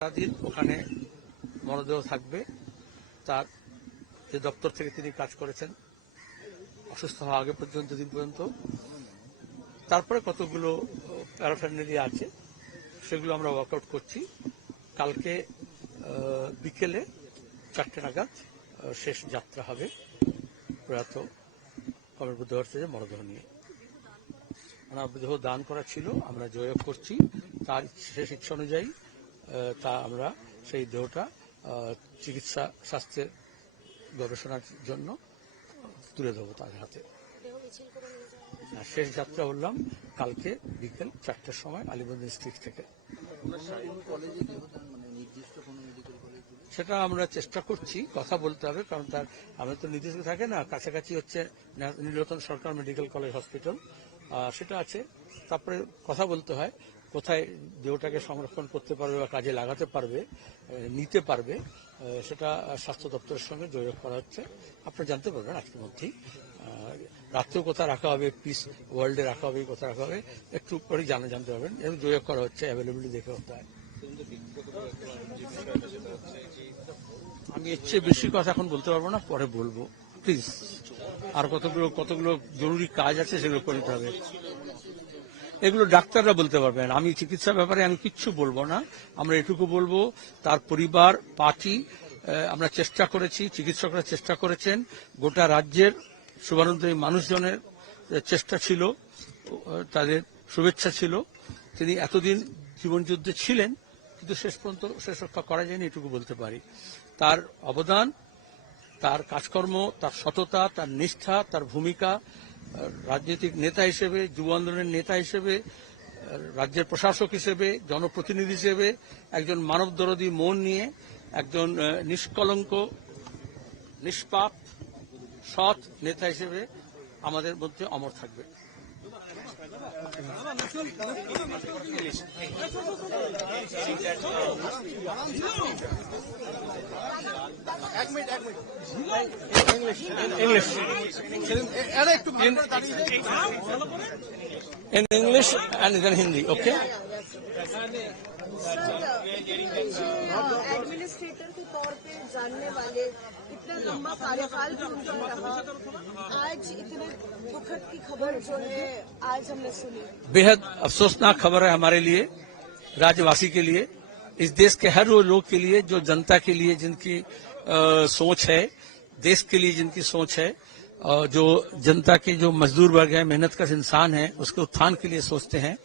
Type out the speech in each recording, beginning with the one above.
সারাদিন ওখানে মরদেহ থাকবে। তার যে দপ্তর থেকে তিনি কাজ করেছেন অসুস্থ হওয়া আগে পর্যন্ত দিন পর্যন্ত, তারপরে কতগুলো প্যারাফার্নালিয়া আছে সেগুলো আমরা ওয়ার্কআউট করছি। কালকে বিকেলে 4টে নাগাদ শেষ যাত্রা হবে প্রয়াত কমরেড বুদ্ধদেব ভট্টাচার্যের মরদেহ নিয়ে। ওনার দেহ দান করা ছিল, আমরা যোগাযোগ করছি, তার শেষ ইচ্ছা অনুযায়ী তা আমরা সেই দেহটা চিকিৎসা স্বাস্থ্যের গবেষণার জন্য তুলে দেবো তার হাতে। শেষ যাত্রা বললাম কালকে বিকেল 4টার সময় আলিবর্দি স্ট্রিট থেকে। সেটা আমরা চেষ্টা করছি, কথা বলতে হবে, কারণ তার আমাদের তো নির্দিষ্ট থাকে না, কাছাকাছি হচ্ছে নীলরতন সরকার মেডিকেল কলেজ হসপিটাল, সেটা আছে। তারপরে কথা বলতে হয় কোথায় দেহটাকে সংরক্ষণ করতে পারবে বা কাজে লাগাতে পারবে, নিতে পারবে, সেটা স্বাস্থ্য দপ্তরের সঙ্গে যোগাযোগ করা হচ্ছে। আপনারা জানতে পারবেন আজকের মধ্যেই। রাত্রেও কোথায় রাখা হবে, পিস ওয়ার্ল্ডে রাখা হবে, কোথায় রাখা হবে একটু পরে জানতে পারবেন। এবং যোগাযোগ করা হচ্ছে, অ্যাভেলেবিলিটি দেখে হতে হয়। আমি এর চেয়ে বেশি কথা এখন বলতে পারবো না, পরে বলবো প্লিজ। আর কতগুলো জরুরি কাজ আছে সেগুলো করে দিতে হবে। এগুলো ডাক্তাররা বলতে পারবেন, আমি চিকিৎসা ব্যাপারে আমি কিচ্ছু বলবো না। আমরা এটুকু বলবো তার পরিবার, পার্টি, আমরা চেষ্টা করেছি, চিকিৎসকরা চেষ্টা করেছেন, গোটা রাজ্যের শুভানুদ্দায়ী মানুষজনের চেষ্টা ছিল, তাদের শুভেচ্ছা ছিল। তিনি এতদিন জীবনযুদ্ধে ছিলেন, কিন্তু শেষ পর্যন্ত শেষ রক্ষা করা যায়নি, এটুকু বলতে পারি। তার অবদান, তার কাজকর্ম, তার সততা, তার নিষ্ঠা, তার ভূমিকা রাজনৈতিক নেতা হিসেবে, যুব আন্দোলনের নেতা হিসেবে, রাজ্যের প্রশাসক হিসেবে, জনপ্রতিনিধি হিসেবে, একজন মানবদরদী মন নিয়ে, একজন নিষ্কলঙ্ক, নিষ্পাপ, সৎ নেতা হিসেবে আমাদের মধ্যে অমর থাকবে। In English and then Hindi, okay? Administrator के तौर पे जानने वाले इतना लंबा कार्यकाल भी उनका रहा, आज इतने दुखद की खबर जो है आज हमने सुनी। बेहद अफसोसनाक खबर है हमारे लिए, राज्यवासी के लिए, इस देश के हर वो लोग के लिए जो जनता के लिए जिनकी सोच है, देश के लिए जिनकी सोच है, जो जनता के जो मजदूर वर्ग है, मेहनत का इंसान है, उसके उत्थान के लिए सोचते हैं,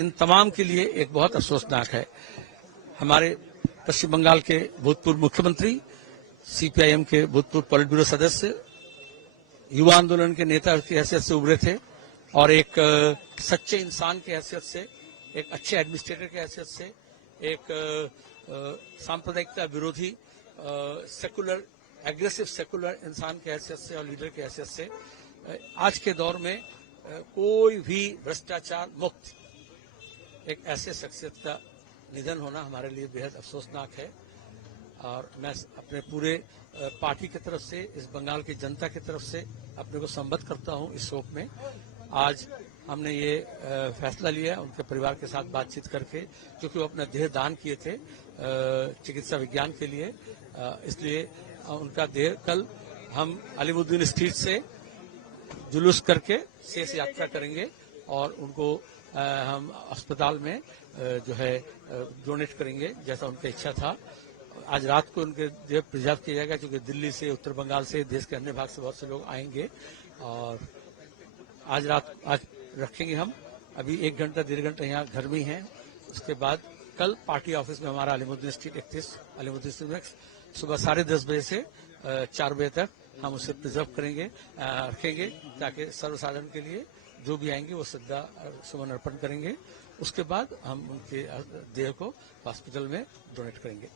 इन तमाम के लिए एक बहुत अफसोसनाक है। हमारे पश्चिम बंगाल के भूतपूर्व मुख्यमंत्री, सीपीआईएम के भूतपूर्व पॉलिट ब्यूरो सदस्य, युवा आंदोलन के नेता की हैसियत से उभरे थे और एक सच्चे इंसान की हैसियत से, एक अच्छे एडमिनिस्ट्रेटर की हैसियत से, एक सांप्रदायिकता विरोधी सेकुलर, एग्रेसिव सेकुलर इंसान की हैसियत से और लीडर की हैसियत से आज के दौर में कोई भी भ्रष्टाचार मुक्त एक ऐसे शख्सियत का निधन होना हमारे लिए बेहद अफसोसनाक है। और मैं अपने पूरे पार्टी की तरफ से, इस बंगाल की जनता की तरफ से अपने को संबद्ध करता हूं इस शोक में। आज हमने ये फैसला लिया उनके परिवार के साथ बातचीत करके, क्योंकि वो अपना देह दान किए थे चिकित्सा विज्ञान के लिए, इसलिए उनका देह कल हम अलीमुद्दीन स्ट्रीट से जुलूस करके शेष यात्रा करेंगे और उनको हम अस्पताल में जो है डोनेट करेंगे, जैसा उनका इच्छा था। आज रात को उनके देह प्रिजर्व किया जाएगा, क्योंकि दिल्ली से, उत्तर बंगाल से, देश के अन्य भाग से बहुत से लोग आएंगे और आज रखेंगे हम। अभी 1 घंटा 1.5 घंटा यहाँ घर में ही हैं। उसके बाद कल पार्टी ऑफिस में हमारा अलीमुद्दीन स्ट्रीट 31 अलीमुद्दीन स्ट्रीट में सुबह 10:30 बजे से 4 बजे तक हम उसे प्रिजर्व करेंगे, रखेंगे, ताकि सर्वसाधारण के लिए जो भी आएंगे वो श्रद्धा सुमन अर्पण करेंगे। उसके बाद हम उनके देह को हॉस्पिटल में डोनेट करेंगे।